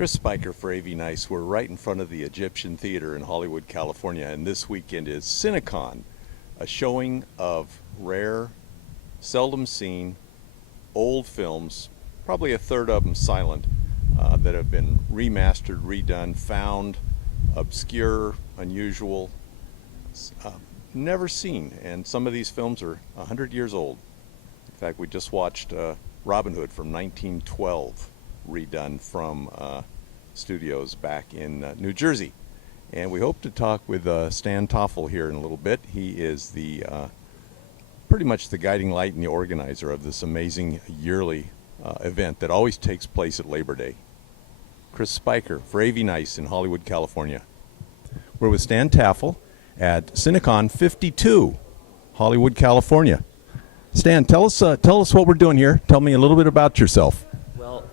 Chris Spiker for AV Nice. We're right in front of the Egyptian Theater in Hollywood, California, and this weekend is Cinecon, a showing of rare, seldom seen, old films, probably a third of them silent, that have been remastered, redone, found, obscure, unusual, never seen. And some of these films are 100 years old. In fact, we just watched Robin Hood from 1912. Redone from studios back in New Jersey. And we hope to talk with Stan Taffel here in a little bit. He is the pretty much the guiding light and the organizer of this amazing yearly event that always takes place at Labor Day. Chris Spiker for AV Nice in Hollywood, California. We're with Stan Taffel at Cinecon 52, Hollywood, California. Stan, tell us what we're doing here. Tell me a little bit about yourself. Well,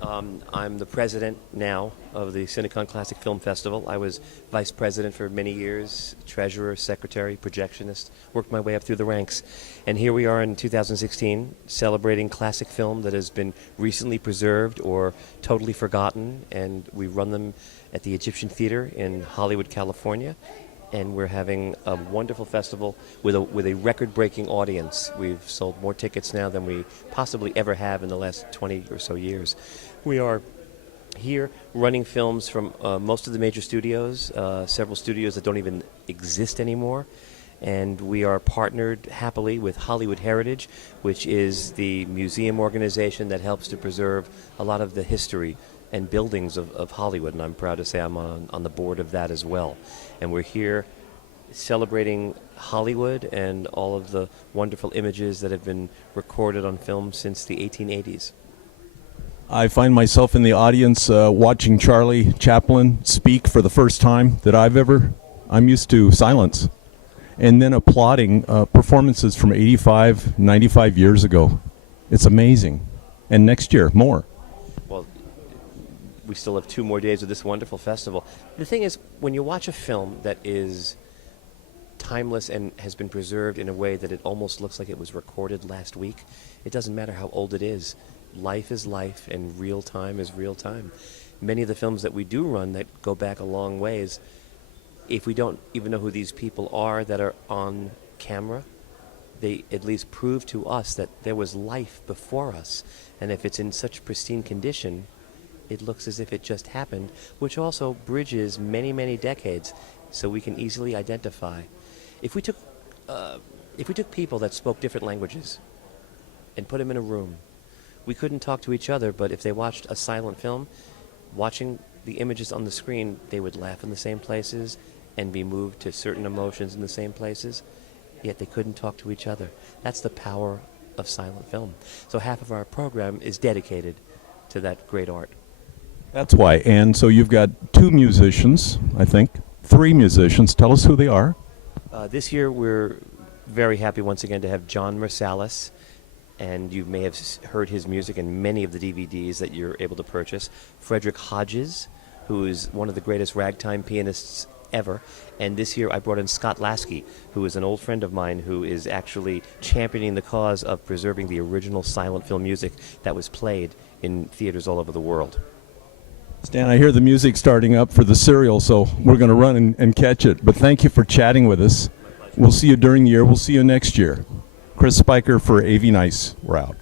I'm the president now of the Cinecon Classic Film Festival. I was vice president for many years, treasurer, secretary, projectionist, worked my way up through the ranks. And here we are in 2016 celebrating classic film that has been recently preserved or totally forgotten. And we run them at the Egyptian Theater in Hollywood, California. And we're having a wonderful festival with a record-breaking audience. We've sold more tickets now than we possibly ever have in the last 20 or so years. We are here running films from most of the major studios, several studios that don't even exist anymore. And we are partnered happily with Hollywood Heritage, which is the museum organization that helps to preserve a lot of the history and buildings of Hollywood, and I'm proud to say I'm on the board of that as well. And we're here celebrating Hollywood and all of the wonderful images that have been recorded on film since the 1880s. I find myself in the audience watching Charlie Chaplin speak for the first time that I'm used to silence, and then applauding performances from 85, 95 years ago. It's amazing. And next year, more. Well, we still have 2 more days of this wonderful festival. The thing is, when you watch a film that is timeless and has been preserved in a way that it almost looks like it was recorded last week, it doesn't matter how old it is. Life is life, and real time is real time. Many of the films that we do run that go back a long ways, if we don't even know who these people are that are on camera, they at least prove to us that there was life before us. And if it's in such pristine condition, it looks as if it just happened, which also bridges many, many decades, so we can easily identify. If we took people that spoke different languages and put them in a room, we couldn't talk to each other, but if they watched a silent film, watching the images on the screen, they would laugh in the same places and be moved to certain emotions in the same places, yet they couldn't talk to each other. That's the power of silent film. So half of our program is dedicated to that great art. That's why. And so you've got 2 musicians, I think, 3 musicians. Tell us who they are. This year we're very happy once again to have John Marsalis, and you may have heard his music in many of the DVDs that you're able to purchase. Frederick Hodges, who is one of the greatest ragtime pianists ever. And this year I brought in Scott Lasky, who is an old friend of mine who is actually championing the cause of preserving the original silent film music that was played in theaters all over the world. Stan, I hear the music starting up for the serial, so we're going to run and catch it. But thank you for chatting with us. We'll see you during the year. We'll see you next year. Chris Spiker for AV Nice. We're out.